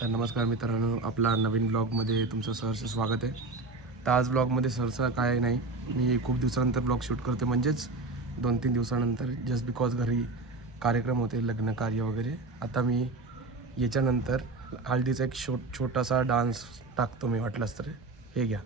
तर नमस्कार मित्रांनो, आपला नवीन ब्लॉगमध्ये तुमचं सहर्ष स्वागत आहे. तर आज ब्लॉगमध्ये सहसा काय नाही, मी खूप दिवसानंतर ब्लॉग शूट करते, म्हणजेच 2-3 दिवसानंतर, जस्ट बिकॉज घरी कार्यक्रम होते, लग्न कार्य वगैरे. आता मी याच्यानंतर हळदीचा एक छोटासा डान्स टाकतो मी, वाटलंच तर. हे घ्या.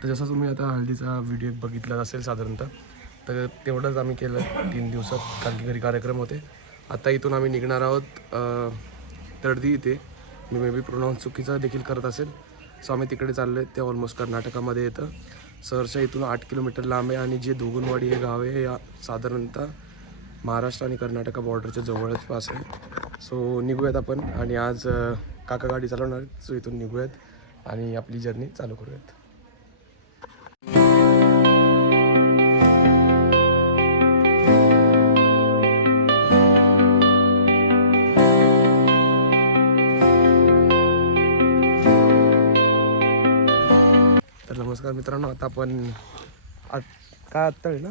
तर जसं तुम्ही आता हळदीचा व्हिडिओ बघितला असेल साधारणतः, तर तेवढंच आम्ही केलं 3 दिवसात, कारण की घरी कार्यक्रम होते. आता इथून आम्ही निघणार आहोत तळदी इथे. मी मे बी प्रोनाऊन्स चुकीचा देखील करत असेल. सो आम्ही तिकडे चाललो आहे. ते ऑलमोस्ट कर्नाटकामध्ये येतं. सहर्षा इथून 8 किलोमीटर लांब आहे आणि जे दोगुनवाडी हे गाव आहे या साधारणतः महाराष्ट्र आणि कर्नाटका बॉर्डरच्या जवळच पास आहे. सो निघूयात आपण, आणि आज काका गाडी चालवणार आहेत. सो इथून निघूयात आणि आपली जर्नी चालू करूयात. तर नमस्कार मित्रांनो, आता आपण काय अत्तळ ना,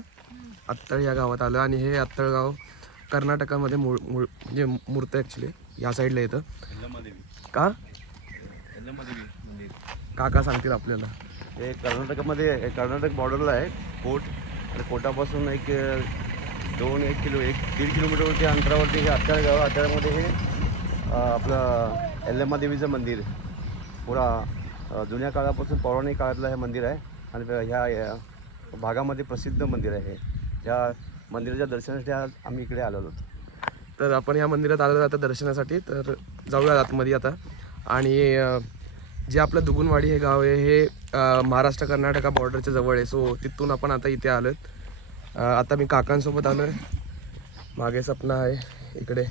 अत्तळ या गावात आलो. आणि हे अत्तळ गाव कर्नाटकामध्ये म्हणजे मूर्त ॲक्च्युली या साईडला येतं. का काका सांगतील आपल्याला. हे कर्नाटकामध्ये, कर्नाटक बॉर्डरला आहे कोट. आणि कोटापासून एक 1-2 किलोमीटरवरती अंतरावरती हे अत्तळ गाव. अत्तळमध्ये हे आपलं यल्लम्मा देवीचं मंदिर पुरा जुन्या काळापासून पौराणिक काळातलं हे मंदिर आहे. आणि ह्या भागामध्ये प्रसिद्ध मंदिर आहे. त्या मंदिराच्या दर्शनासाठी आज आम्ही इकडे आलो होतो. तर आपण या मंदिरात आलो आता दर्शनासाठी. तर जाऊया आतमध्ये आता. आणि जे आपलं दुगुनवाडी हे गाव आहे हे महाराष्ट्र कर्नाटका बॉर्डरच्या जवळ आहे. सो तिथून आपण आता इथे आलो आहेत. आता मी काकांसोबत आलो आहे. मागे सपना आहे इकडे,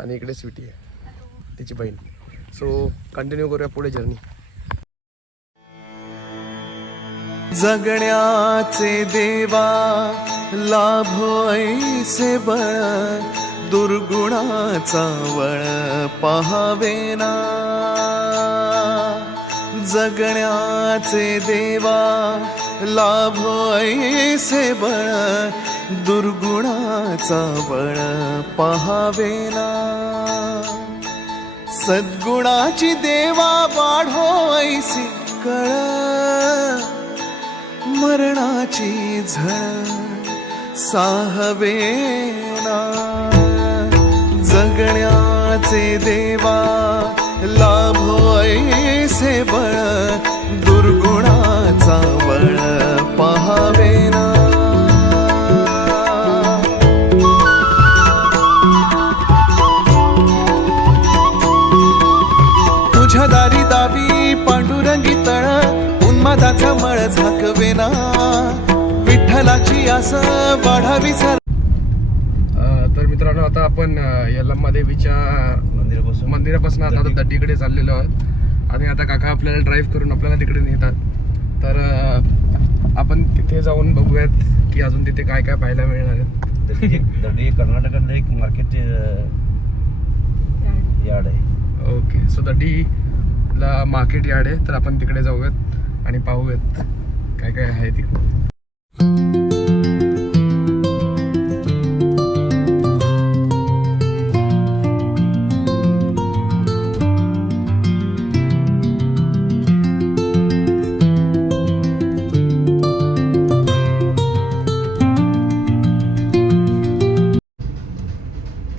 आणि इकडे स्वीटी आहे, तिची बहीण. सो कंटिन्यू करूया पुढे जर्नी. जगण्याचे देवा लाभो ऐसे बळ, दुर्गुणाचा वळ पहावेना. जगण्याचे देवा लाभो ऐसे बळ, दुर्गुणाचा बळ पहावेना. सद्गुणाची देवा वाढो ऐसी कळ, मरणाची झळ साहवेना. जगण्याचे देवा लाभो ऐसे बळ, दुर्गुणाचा बळ पहावेना. तुझ्या दारी दावी पांडुरंगी तळ, उन्मादाचा मळ झाकवेना. विठ्ठलाची आस वाढावी सर. तर मित्रांनो, आता आपण यल्लम्मा देवीच्या मंदिरापासून आता दड्डीकडे चाललेलो आहोत. आणि आता काका आपल्याला ड्राईव्ह करून आपल्याला तिकडे नेतात. तर आपण तिथे जाऊन बघूयात की अजून तिथे काय काय पाहायला मिळणार आहे. दर्डी कर्नाटकातलं एक मार्केट यार्ड आहे. ओके, सो दड्डीला मार्केट यार्ड आहे. तर आपण तिकडे जाऊयात आणि पाहूयात काय काय आहे तिकडे.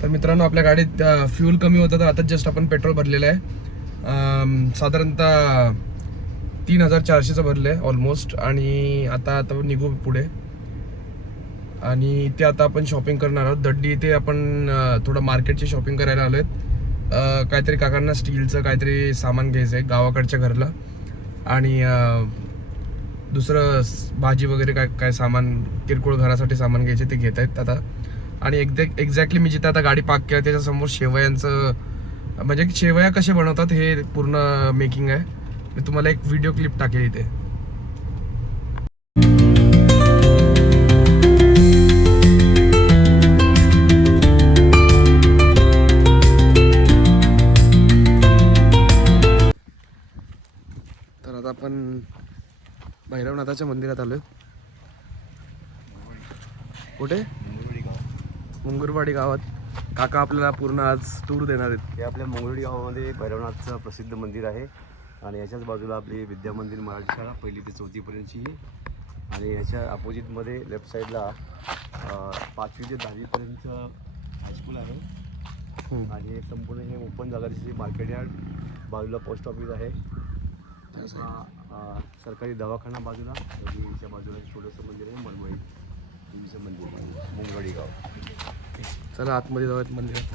तर मित्रांनो, आपल्या गाडीत फ्यूल कमी होतं, तर आता जस्ट आपण पेट्रोल भरलेलं आहे. साधारणतः 3400चं भरलं आहे ऑलमोस्ट. आणि आता निघू पुढे. आणि ते आता आपण शॉपिंग करणार आहोत. दड्डी इथे आपण थोडं मार्केटची शॉपिंग करायला आलो आहेत. काहीतरी काकांना स्टीलचं काहीतरी सामान घ्यायचं आहे गावाकडच्या घरला. आणि दुसरं भाजी वगैरे काय सामान, किरकोळ घरासाठी सामान घ्यायचे ते घेत आहेत आता. आणि एक्झॅक्टली मी जिथे आता गाडी पार्क केली त्याच्यासमोर शेवयांचं, म्हणजे शेवया कसे बनवतात हे पूर्ण मेकिंग आहे. मी तुम्हाला एक व्हिडिओ क्लिप टाकेल इथे. तर आता आपण भैरवनाथाच्या मंदिरात आलोय. कुठे? मुंगुरवाडी गावात. काका आपल्याला पूर्ण आज टूर देणार आहेत. हे आपल्या मंगरुळी गावामध्ये भैरवनाथचं प्रसिद्ध मंदिर आहे आणि याच्याच बाजूला आपली विद्या मंदिर मराठी शाळा 1ली ते 4थीपर्यंतची. आणि याच्या अपोजिटमध्ये लेफ्ट साईडला 5वी ते 10वीपर्यंत हायस्कूल आहे. आणि संपूर्ण हे ओपन जागा दिसते. मार्केट यार्ड बाजूला पोस्ट ऑफिस आहे. सरकारी दवाखाना बाजूला. देवीच्या बाजूला छोटंसं मंदिर आहे. मलवडी देवीचं मंदिर मुंगवाडी गाव. चला आतमध्ये जाऊयात मंदिरात.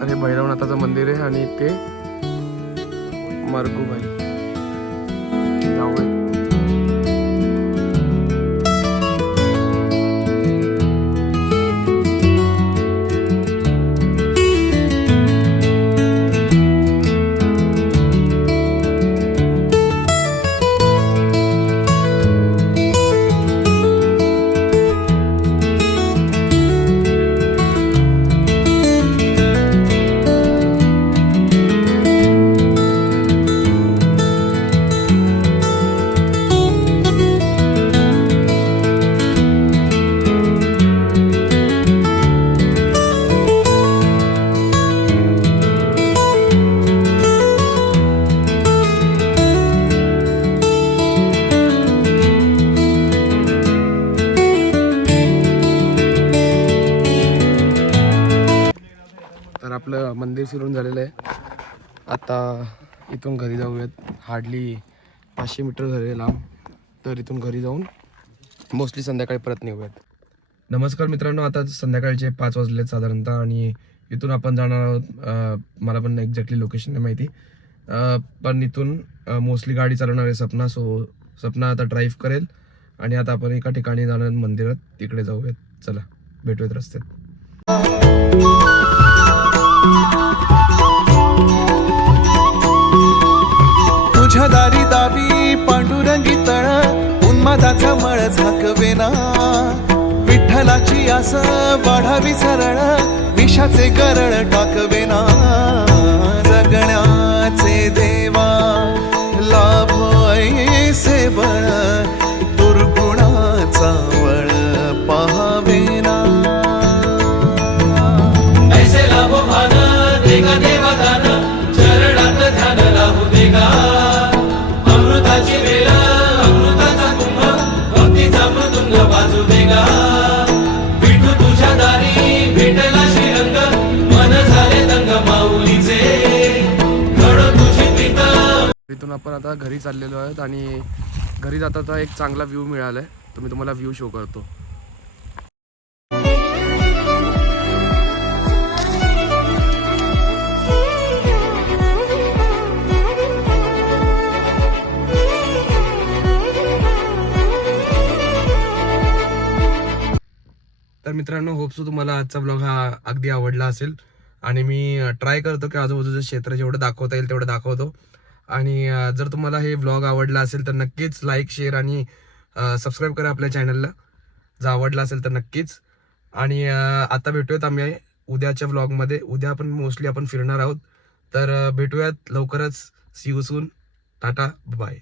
तर हे भैरवनाथाचं मंदिर आहे आणि ते मरगूबाई. जाऊयात. तर आपलं मंदिर फिरून झालेलं आहे. आता इथून घरी जाऊयात. हार्डली 500 मीटर घर आहे लांब. तर इथून घरी जाऊन मोस्टली संध्याकाळी परत निघूयात. नमस्कार मित्रांनो, आता संध्याकाळचे 5 वाजलेत साधारणतः आणि इथून आपण जाणार आहोत. मला पण एक्झॅक्टली लोकेशन नाही माहिती, पण इथून मोस्टली गाडी चालवणार आहे सपना. सो सपना आता ड्राईव्ह करेल आणि आता आपण एका ठिकाणी जाणार मंदिरात, तिकडे जाऊयात. चला भेटूयात रस्त्यात. तुझ्या दारी दावी पांडुरंगी तळ उन्मादाचा मळ झाकवेना. विठ्ठलाची आस वाढावी सरळ विषाचे गरळ टाकवेना. जगण्याचे देवा लाभ ऐसे बळ दुर्गुणाचा वळ पाहावेना. ऐसे लाभो भान देगा देवा दान चरणात ध्यान राहू देगा. अमृताची वेल अमृताचा कुंभ भक्तीचा मृदुंग वाजू देगा. विठू तुझ्या दारी भेटला श्रीरंग मन झाले दंग माऊलीचे घडो तुझी प्रीत. इथून आपण आता घरी चाललेलो आहोत आणि घरी जाता एक चांगला व्ह्यू मिळाला आहे, तर मी तुम्हाला व्ह्यू शो करतो. तर मित्रांनो, होप्सो तुम्हाला आजचा ब्लॉग हा अगदी आवडला असेल आणि मी ट्राय करतो की आजूबाजूचं क्षेत्र जेवढं दाखवता येईल तेवढं दाखवतो. आणि जर तुम्हाला हे ब्लॉग आवडला असेल तर नक्कीच लाईक, शेअर आणि सबस्क्राईब करा आपल्या चॅनलला, जर आवडला असेल तर नक्कीच. आणि आता भेटूयात आम्ही उद्याच्या ब्लॉगमध्ये. उद्या आपण मोस्टली फिरणार आहोत, तर भेटूयात लवकरच. See you soon. Tata, bye.